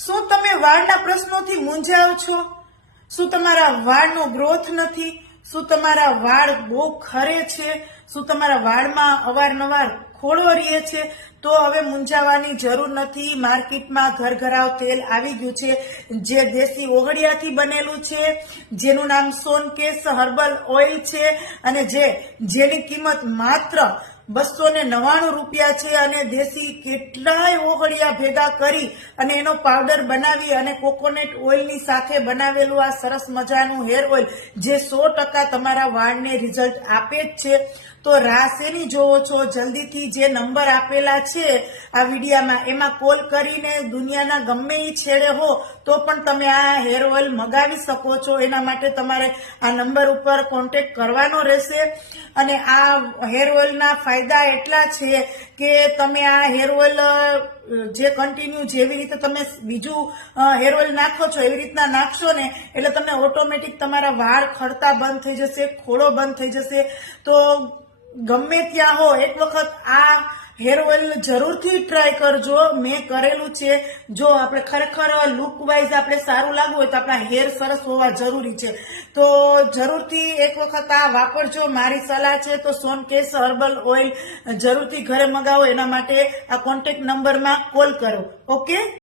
શું તમે વાળના પ્રશ્નોથી મૂંઝાવ છો? શું તમારા વાળનો ગ્રોથ નથી? શું તમારા વાળ બહુ ખરે છે? શું તમારા વાળમાં અવારનવાર ખોડો રહે છે? તો હવે મૂંઝાવાની જરૂર નથી. માર્કેટમાં ઘરઘરાવ તેલ આવી ગયું છે, જે દેશી ઓગળિયાથી બનેલું છે, જેનું નામ સોનકેશ હર્બલ ઓઇલ છે, અને જેની કિંમત માત્ર 299 રૂપિયા છે. અને દેશી કેટલાય ઓગળિયા ભેગા કરી અને એનો પાવડર બનાવી અને કોકોનટ ઓઇલની સાથે બનાવેલું આ સરસ મજાનું હેર ઓઇલ, જે 100% તમારા વાળને રિઝલ્ટ આપે જ છે. તો રાહ શેની જોવો છો? જલ્દીથી જે નંબર આપેલા છે આ વિડીયામાં, એમાં કોલ કરીને દુનિયાના ગમે એ છેડે હો તો પણ તમે આ હેર ઓઇલ મગાવી શકો છો. એના માટે તમારે આ નંબર ઉપર કોન્ટેક્ટ કરવાનો રહેશે. અને આ હેર ઓઇલના ફાયદા એટલા છે કે તમે આ હેર ઓઇલ જે કન્ટિન્યુ જેવી રીતે તમે બીજું હેર ઓઇલ નાખો છો એવી રીતના નાખશો ને, એટલે તમને ઓટોમેટિક તમારા વાળ ખરતા બંધ થઈ જશે, ખોડો બંધ થઈ જશે. તો ગમે ત્યાં હો એક વખત આ હેર ઓઇલ જરૂરથી ટ્રાય કરજો. મેં કરેલું છે. જો આપણે ખરેખર લુક વાઇઝ આપણે સારું લાગવું હોય તો આપણા હેર સરસ હોવા જરૂરી છે. તો જરૂરથી એક વખત આ વાપરજો, મારી સલાહ છે. તો સોનકેશ હર્બલ ઓઇલ જરૂરથી ઘરે મગાવો. એના માટે આ કોન્ટેક્ટ નંબરમાં કોલ કરો. ઓકે.